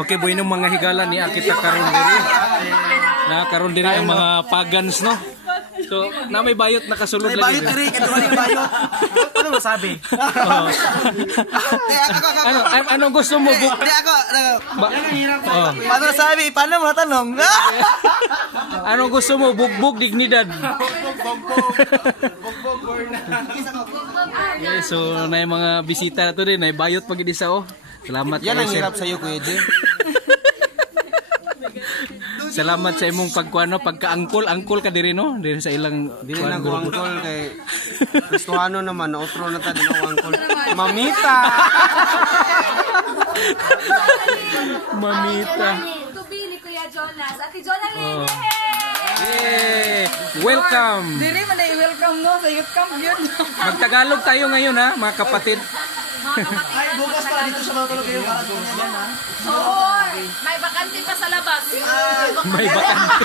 Okay, buhay ng mga higala ni Akita karon diri. Karon diri ang mga pagans, no? So, na may bayot nakasulod lagi. May bayot diri, kadto ni bayot. Ano masabi? Anong gusto mo? Di ako. Ano sabi? Paano mo tanong? Anong gusto mo? Bugbog dignidad. Okay, so na yung mga bisita na to din, ay bayot pag isa oh. Salamat. Yan ang hirap sa iyo, Kuya Jay. Salamat sa imong pagka-angkol ka diri no, diri sa ilang dili na ko angkol kay Kristohano naman, outro na ta din ako angkol. Mamita. Mamita. Tubi ni Kuya Jonas. Ate Jonalyn. Welcome. Diri man ay welcome no sa youth camp yun. Magtagalog tayo ngayon ha, mga kapatid. Ay, bukas pa dito sa mga tulog kayo para doon yan ha. Oo, may bakante pa sa labas. May bakante.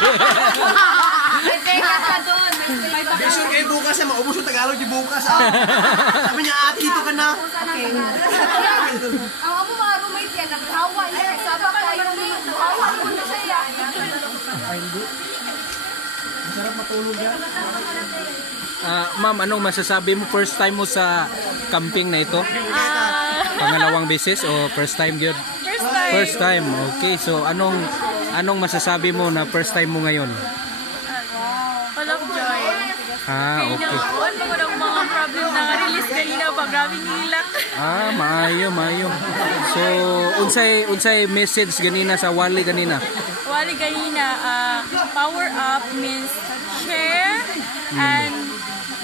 May teka pa doon. May bakante. Bisur kayo bukas maubos yung Tagalog di bukas ha. Sabi niya, ate dito ka na. Okay. Ang amo mga roommate yan, naghawa yan. Sabak tayo ni hawa ko na siya. Ay, hindi. Masarap matulog yan. Ma'am, anong masasabi mo? First time mo sa camping na ito? Pangalawang beses o first time yun? First time. Okay, so anong masasabi mo na first time mo ngayon? Walang joy. Okay. Ano mo ng mga problem na release kanina pa, grabe nilak. Maayo. So, unsay message ganina sa wali ganina? Wali ganina, power up means share and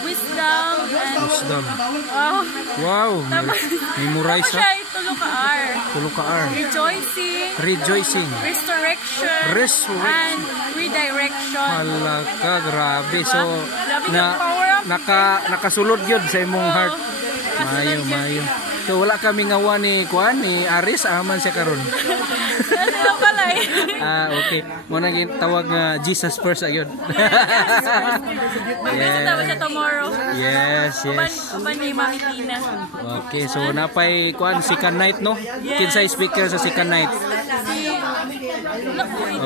wisdom. Wow. Memorize ha? Tulo ka R. Rejoicing. Restoration. And redirection. Halaka, grabe. So, nakasulod yun sa imong heart. Mayo. So, wala kami ngawa ni Aris, aman siya karon. Ano pala eh. Okay. Muna tawag nga Jesus first ayun. Yes. Tawag siya tomorrow. Yes. Uban ni Mami Tina. Okay, so napay second night no? Kinsay speaker sa second night?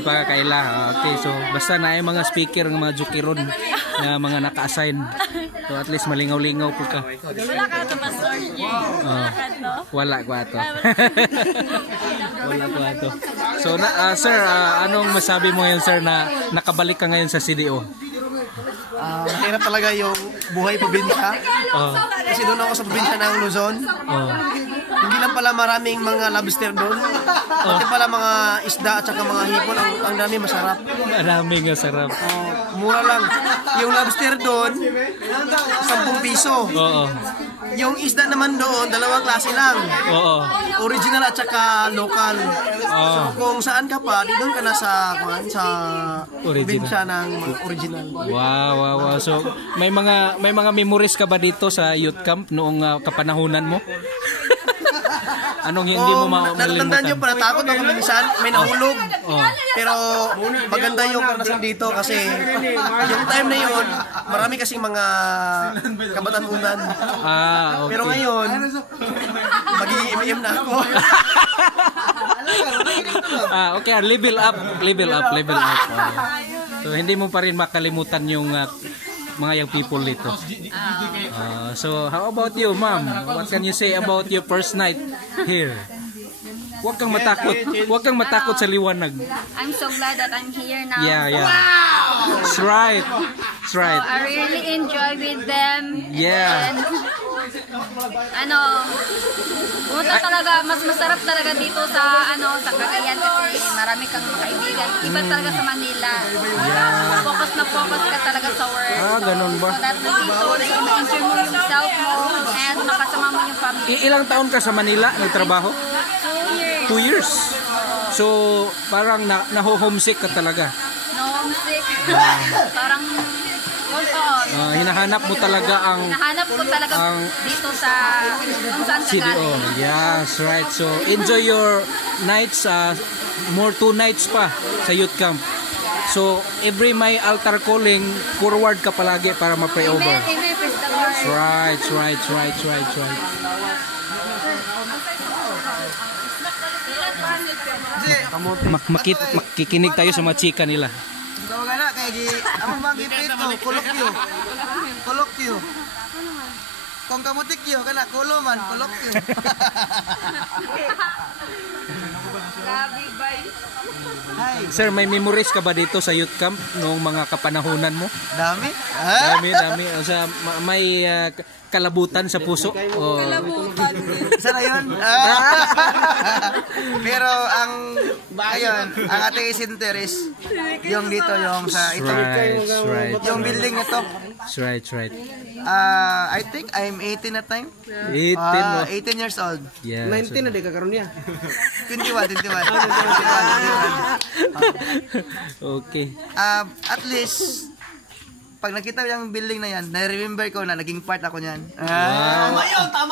Kaila. Okay, so basta na ay mga speaker ng mga jukiron na mga naka-assign. So at least malingaw-lingaw po ka. Wala ka ito, Pastor. Wala ko ato. So sir, anong masabi mo ngayon sir na nakabalik ka ngayon sa CDO? Mahirap talaga yung buhay probinsya. Kasi doon ako sa probinsya ng Luzon. Hindi lang pala maraming mga lobster doon. Pati pala mga isda at saka mga hipon. Ang dami masarap. Maraming masarap. Mura lang. Yung lobster doon, 10 piso. Yung isda naman doon, 2 klase lang. Original at saka local. So kung saan ka pa, doon ka na sa probinsya ng original. Wow. So may mga memories ka ba dito sa youth camp noong kapanahunan mo? Anong hindi mo makalimutan? Natatandaan nyo pa, natakot ako minsan, may nahulog. Pero maganda yung karanasan dito kasi yung time na yun, marami kasing mga kabatanunan. Okay. Pero ngayon, magiging MM na ako. Okay, level up. So hindi mo pa rin makalimutan yung mga young people dito. So how about you, ma'am? What can you say about your first night here? Huwag kang matakot sa liwanag. I'm so glad that I'm here now. Yeah. Wow! That's right. So I really enjoy with them. Yeah. And, mas masarap talaga dito sa Cagayan kasi marami kang kaibigan. Iba talaga sa Manila. Focus ka talaga sa work. Ganun ba? So that dito, ma-enjoy mo yung self mo and makasama mo yung family. Ilang taon ka sa Manila nagtrabaho? 2 years. 2 years? So parang naho-homesick ka talaga? No-homesick. Parang hinahanap mo talaga dito sa kung saan ka galing. Yes, right. So enjoy your nights, more 2 nights pa sa youth camp. So every may altar calling, forward ka palagi para ma-pray over. Amen, praise the Lord. Right. Makikinig tayo sa mga chika nila. Ikaw gana kay among magipito, kolokyo. Kolokyo. Kung kamutikyo kana kulo man, kolokyo. Hi. Sir, may memories ka ba dito sa youth camp noong mga kapanahunan mo? Dami? Dami. O sa may kalabutan sa puso? O... Sana yun? Pero ang ating center is yung dito, yung sa ito. Right. Yung building ito. Right. I think I'm 18 at time. 18 years old. Yeah, 19 na di kakaroon niya. 21. Okay. At least pag nakita yung building na yan, na-remember ko na naging part ako niyan. Tama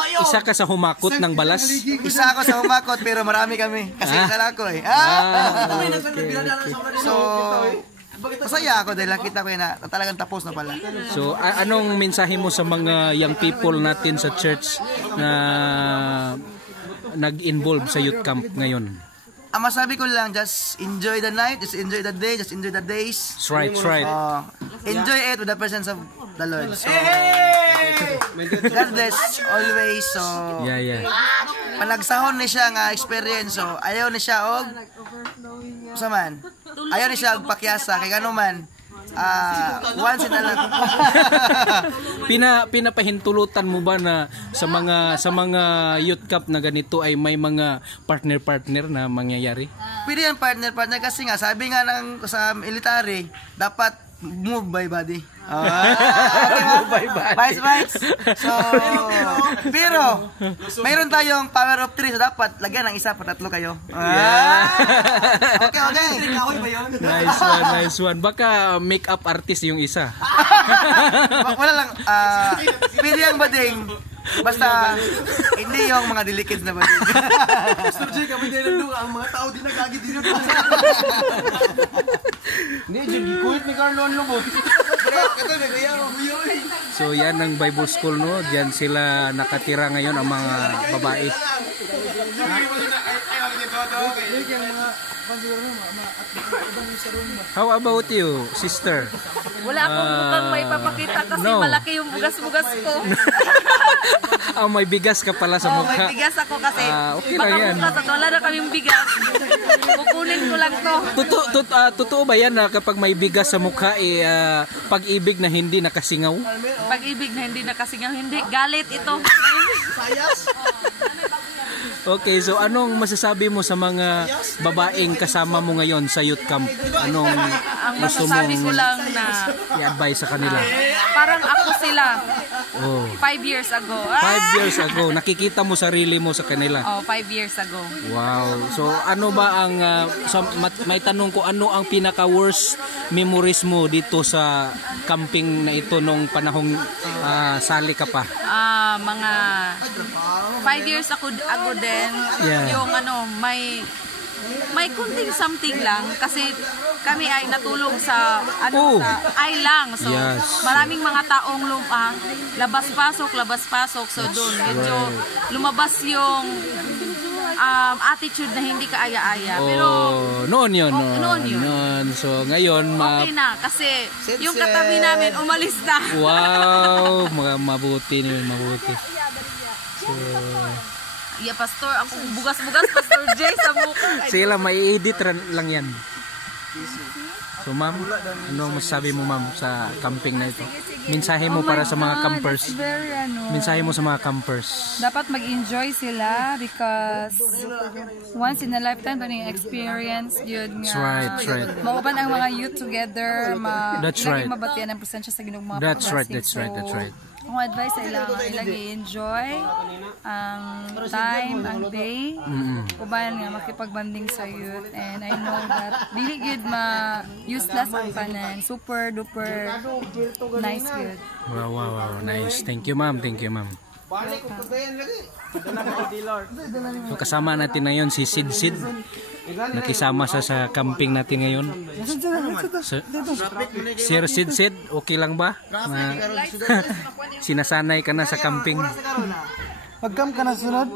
yun! Isa ka sa humakot ng balas? Isa ako sa humakot pero marami kami. Kasi isa ako eh. So, masaya ako dahil nakita ko yun na talagang tapos na pala. So, anong mensahe mo sa mga young people natin sa church na nag-involve sa youth camp ngayon? Ang masabi ko lang, just enjoy the night, just enjoy the day, just enjoy the days. Right. Enjoy it with the presence of the Lord. So, God bless always. So, yeah. panagsahon ni siya nga experience. So, ayaw ni siya saman. Ayaw ni siya pakyasa kay gano man. Once in a life. Pinapahintulutan mo ba na sa mga youth camp na ganito ay may mga partner na mangyayari? Pwede yan partner kasi nga sabi nga sa military dapat move by body. Vice. So, pero mayroon tayong power of 3 so dapat lagyan ng isa patatlo kayo. Okay. Nice one. Baka makeup artist yung isa. Wala lang. Pwede yung bading. Basta hindi yung mga delicate na bading. Pastor J, kami din ang mga tao din nagagit dito. Hindi, dyan gikulit ni Carlo ang lubot. So yan ang Bible School, no? Diyan sila nakatira ngayon ang mga babae. How about you, sister? Wala akong mukhang may papakita kasi malaki yung bugas-bugas ko. May bigas ka pala sa mukha. May bigas ako kasi okay baka lang yan. bukas at wala na kaming bigas. Kukunin ko lang to. Totoo ba yan na kapag may bigas sa mukha, pag-ibig na hindi nakasingaw? Pag-ibig na hindi nakasingaw, hindi. Galit ito. Okay, so anong masasabi mo sa mga babaeng kasama mo ngayon sa youth camp? Anong gusto mong masasabi ko lang na i-advise sa kanila? Parang ako sila. 5 5 years ago. 5 years ago, nakikita mo sarili mo sa kanila? 5 years ago. Wow. So ano ba ang may tanong ko, ano ang pinaka-worst memories mo dito sa camping na ito nung panahong sali ka pa? Mga 5 years ago din. Yung may kunting something lang kasi kami ay natulog sa sa island. So maraming mga taong labas-pasok. So doon medyo lumabas yung attitude na hindi kaaya-aya. Pero noon yun. So ngayon okay na kasi yung katabi namin umalis na. Wow, mabuti. So Pastor, ako bugas-bugas Pastor J sa mukha. Sila may edit lang yan. So ma'am, ano masasabi mo ma'am sa camping na ito? Mensahe mo para sa mga campers. Mensahe mo sa mga campers. Dapat mag-enjoy sila because once in a lifetime ito yung experience yun nga. That's right. Mauban ang mga youth together. That's right. Mabatian ang presensya sa Ginoong mga That's right. Kung advice ay ilang i-enjoy ang time, ang day, uban nga makipagbanding sa youth, and I know that really good useless ang panan, super duper nice good. Wow, nice. Thank you ma'am. So kasama natin ngayon si Sid. Nakisama sa camping natin ngayon. Sir Sid, okay lang ba? Sinasanay ka na sa camping? Pag-camp ka na sunod?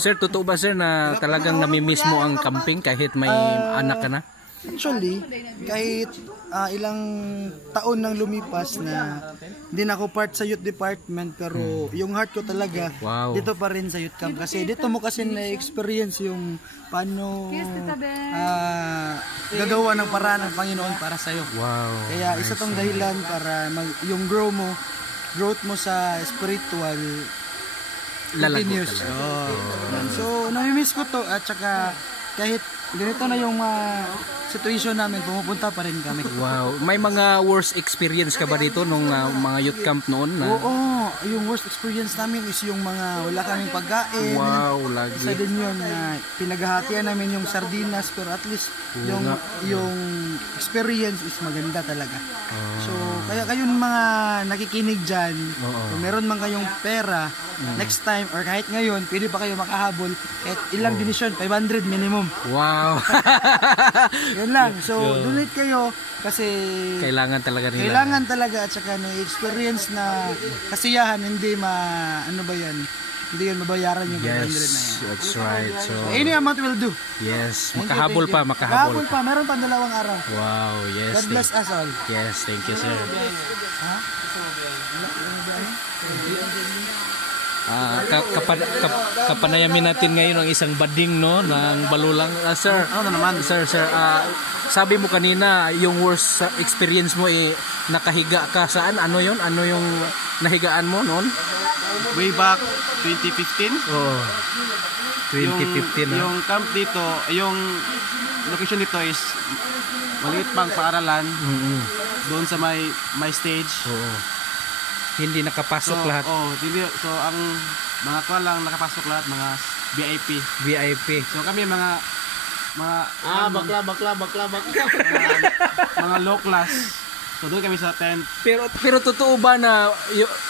Sir, totoo ba sir na talagang namimiss mo ang camping kahit may anak ka na? Actually, kahit ilang taon nang lumipas na hindi na ako part sa youth department, pero yung heart ko talaga dito pa rin sa youth camp. Kasi dito mo kasi na-experience yung paano gagawa ng paraan ng Panginoon para sa'yo. Kaya isa tong dahilan para yung growth mo sa spiritual continuous. So, namimiss ko to at saka kahit ganito na yung situation namin, pumupunta pa rin kami. Wow. May mga worst experience ka ba dito nung mga youth camp noon? Oo. Yung worst experience namin is yung mga wala kaming pagkain. Wow, lagi. Isa din yun na pinaghahatian namin yung sardinas, pero at least yung experience is maganda talaga. So, kaya kayong mga nakikinig dyan, kung meron man kayong pera, next time or kahit ngayon, pwede pa kayo makahabol kahit ilang dinisyon, 500 minimum. Wow. Yun lang. So, donate kayo kasi kailangan talaga nila. Kailangan talaga at saka na-experience na kasiyahan, hindi hindi yun mabayaran yung 500 na yan. Yes, that's right. So, any amount will do. Yes, Thank makahabol you. pa. Makahabol pa. Meron pa 2 araw. Wow, yes. God bless us all. Yes, thank you, sir. Kapanayamin natin ngayon ang isang bading ng balulang. Sir, Sir, sabi mo kanina yung worst experience mo nakahiga ka saan? Ano yun? Ano yung nahigaan mo noon? Way back 2015. Oh. 2015 yung camp dito, yung location dito is maliit pang paaralan. Doon sa may stage. Hindi nakapasok lahat. Hindi. So ang mga kwa lang nakapasok lahat, mga VIP. So kami mga bakla. Mga low class. So doon kami sa tent. Pero totoo ba na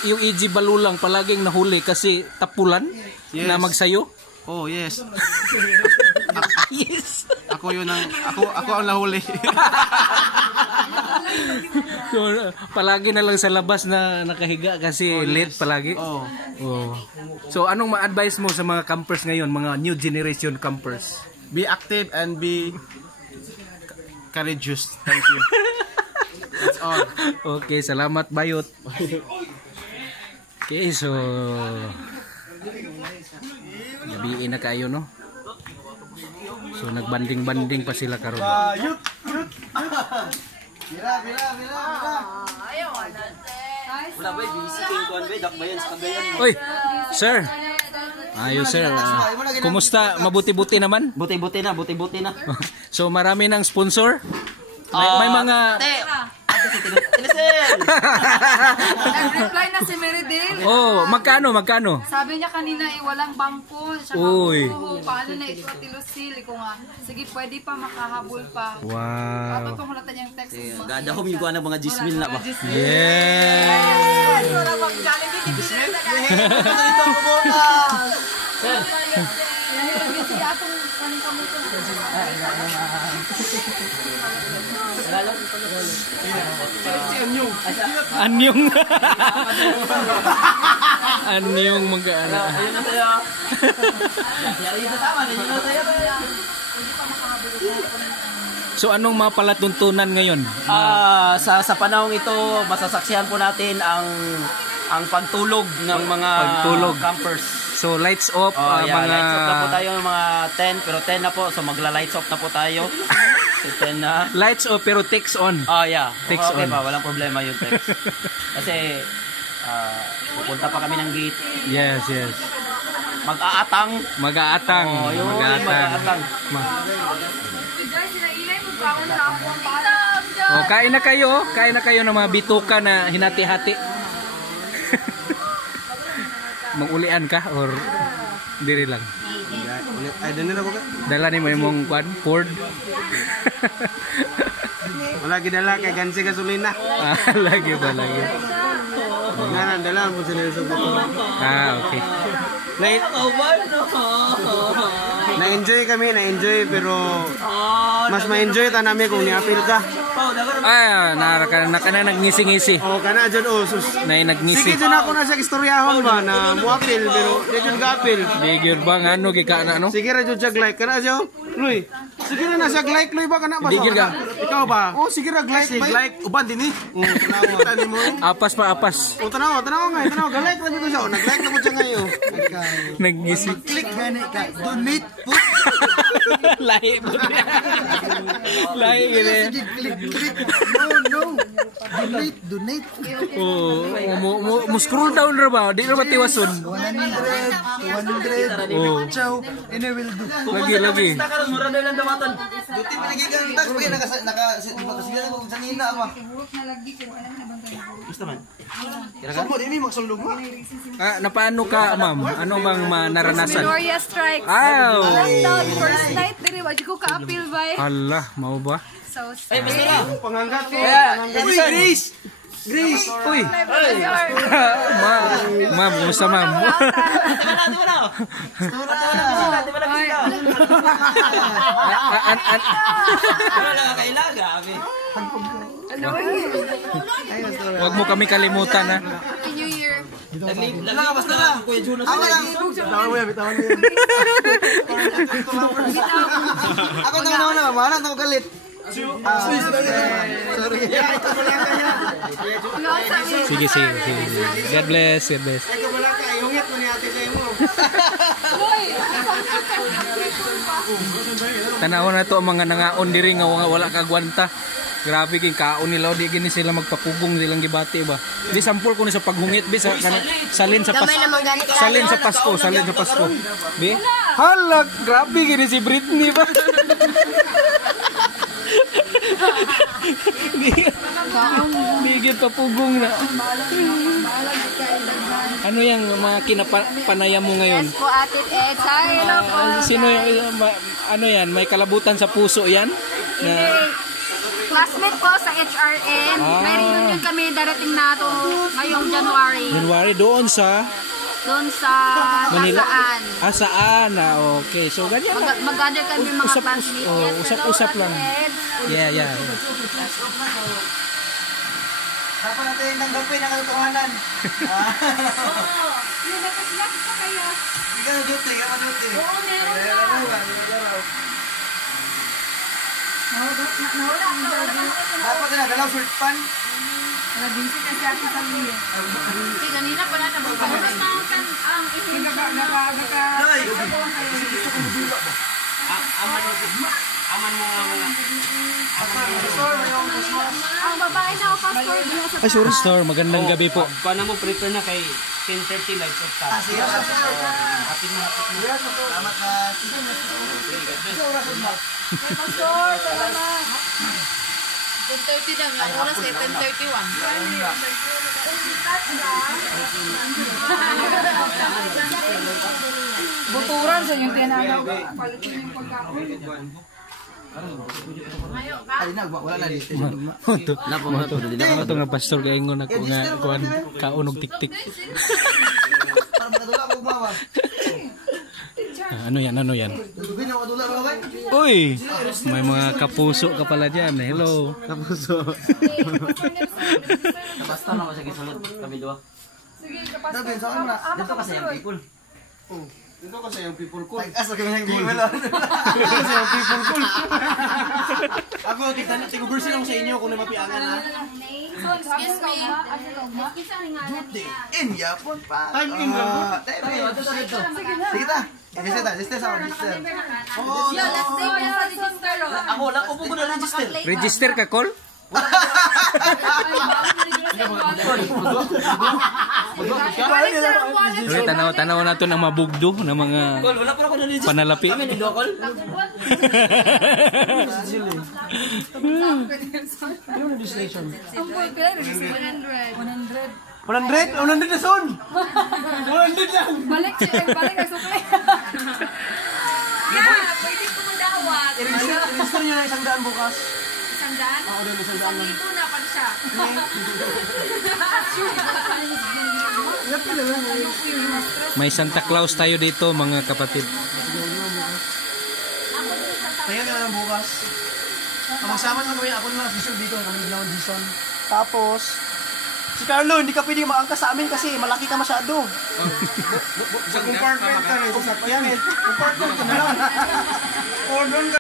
yung EG Balulang palaging nahuli kasi tapulan na magsayo? Oh, yes. Yes. Ako ang nahuli. So, palagi na lang sa labas na nakahiga kasi late palagi. So, anong ma-advise mo sa mga campers ngayon, mga new generation campers? Be active and be courageous. Thank you. That's all. Okay, salamat Bayot. Okay, so gabiin na kayo, no? So nagbanding-banding pa sila karon. Oy, sir. Ayos sir. Kumusta? Mabuti-buti naman? Buti-buti na. So marami ng sponsor? May mga Nag-reply na si Meridel. Magkano? Sabi niya kanina walang bangko. Uy. Paano na ito Ate Lucille? Iko nga, sige pwede pa makahabol pa. Wow. Ato tong hulatan niyang text. Gada ko yung kuha ng mga 10,000 na ba? Yes. Wala pang Jollibee ni Bisel na guys. Ito ko muna. Sige atong kaning kamuto. Anyong mag-aana. Ayun na tayo. Yari sa tama. Ayun na tayo. So anong mga palatuntunan ngayon? Sa panahong ito, masasaksihan po natin ang pagtulog ng mga campers. So lights off, lights off na po tayo ng mga 10, pero 10 na po, so magla-lights off na po tayo. So 10 na. Lights off pero text on. Text okay on. pa, walang problema yung text. Kasi pupunta pa kami ng gate. Yes. Mag-aatang. Mag-aatang. Kain na kayo ng mga bituka na hinati-hati. Mag-ulian ka or diri lang? Ay, dali na ko ka? Dala ni mo imong Ford? Wala gidala kay gansi gasolina. Lagi. Ngaran dala mo sila sa buto. Okay. Na-enjoy kami, pero mas ma-enjoy ta namin kung ni-appeal ka. Nakana nagngisi-ngisi. Kana dyan sus. Nay nagnisi. Sige dyan ako na siya istoryahon ba na muapil pero di dyan gapil. Bigyor ba nga ano gikana no? Sige ra dyan siya like kana dyan. Luy. Sige na siya like Luy ba kana ba? Bigyor ka. Ikaw ba? Oh sige ra like. Sige like uban din ni. Tanaw mo. Apas pa apas. Tanaw nga tanaw galike ra dito siya. Nag-like na mo siya ngayon. Nagnisi. Click gani ka. Donate po. Lahi po. Lahi gini. Click. No. Donate. Mo scroll down ra ba? Di ra ba tiwason? 100. Ciao. And I will do. Lagi. Mura na lang damaton. Duty pinagigan tax ba nakasigan ko sa nina ba. Gusto man. Sabo di mi magsuldog mo. Napaano ka, ma'am? Ano bang naranasan? Gloria Strikes. Aw. First night, diri wa ko ka-appeal ba? Allah, mau ba? So, Panganggat ko. Uy, Grace! Grace! Uy! Ma'am, kumusta ma'am? Huwag mo kami kalimutan ha. New Year. Basta na. Kuya Juno. Ako lang. Bitawan mo yan. Ako na. Mahala na ako galit. Sorry. Sige. God bless. Ikaw wala ka. Iungit mo ni ate kayo mo. Tanawan na to ang mga nangaon diri nga wala kagwanta. Grabe king kaon nila di gini sila magpapugong silang gibati ba. Di sampol ko ni sa paghungit bi sa salin sa Pasko. Bi. Hala, grabe gini si Britney ba. Bigyan papugong na. Ano yung mga kinapanayam mo ngayon? Yes po, Ate Ed. Hello po. Sino yung ano yan? May kalabutan sa puso yan? Classmate ko sa HRN. May reunion kami darating na to ngayong January. Doon sa Manila? Saan. Saan? Okay. So, ganyan lang. Mag-gather kami mga classmates. Usap-usap lang. Yeah. Dapat natin tanggapin ang katotohanan. Yung nakasilak pa kayo. Ikaw na duty. Oo, meron ka. Dapat na dalaw short pan. Nag-visit na si Ate Salia. Kanina pala na ba? Ang Aman mo ang babae na pastor niya sa Ay, sorry. Pastor, magandang gabi po. paano mo prepare na kay 10:30 lights of time. Happy mo. Salamat ka. pastor. Salamat. 10:30 na nga. Oras ay 10:31. Buturan sa yung tinanaw. Palitin yung pagkaon. Wala na dito. Ito nga pastor kaya ngo na ko nga kaunog tiktik. Para madula ko bawa. Ano yan? Dugin ako dula ba ba? Uy! May mga kapuso ka pala dyan. Hello. Kapuso. Basta na mo sa gisulod kami duha. Dabi sa akin na. Dito kasi ang people. Dito kasi yung people cool. Asa kami nang giwala. Kasi yung people cool. Ako tingko version lang sa inyo kung mapiangan ha. Excuse me. In yapon pa. Time England. Sige ta. Register sa register. Yo, last day na sa register. Ako lang ko po na register. Register ka, Col? Ulit, tanaw na ito ng mabugdo ng mga Wala pa ako na register. panalapi. Kami ni Dokol. Ang boy, pila register? 100. 100 na son. 100 lang. Balik ang sukli. Pwede ko madawat. Register niyo na 100 bukas. 100? Oo, 100 na pa siya. May Santa Claus tayo dito, mga kapatid. Kaya na lang bukas. Magsama lang kami, ako na lang Jason dito, kami lang Jason. Tapos, si Carlo, hindi ka pwede maangkas sa amin kasi malaki ka masyado. Sa compartment ka na, sa compartment ka na lang.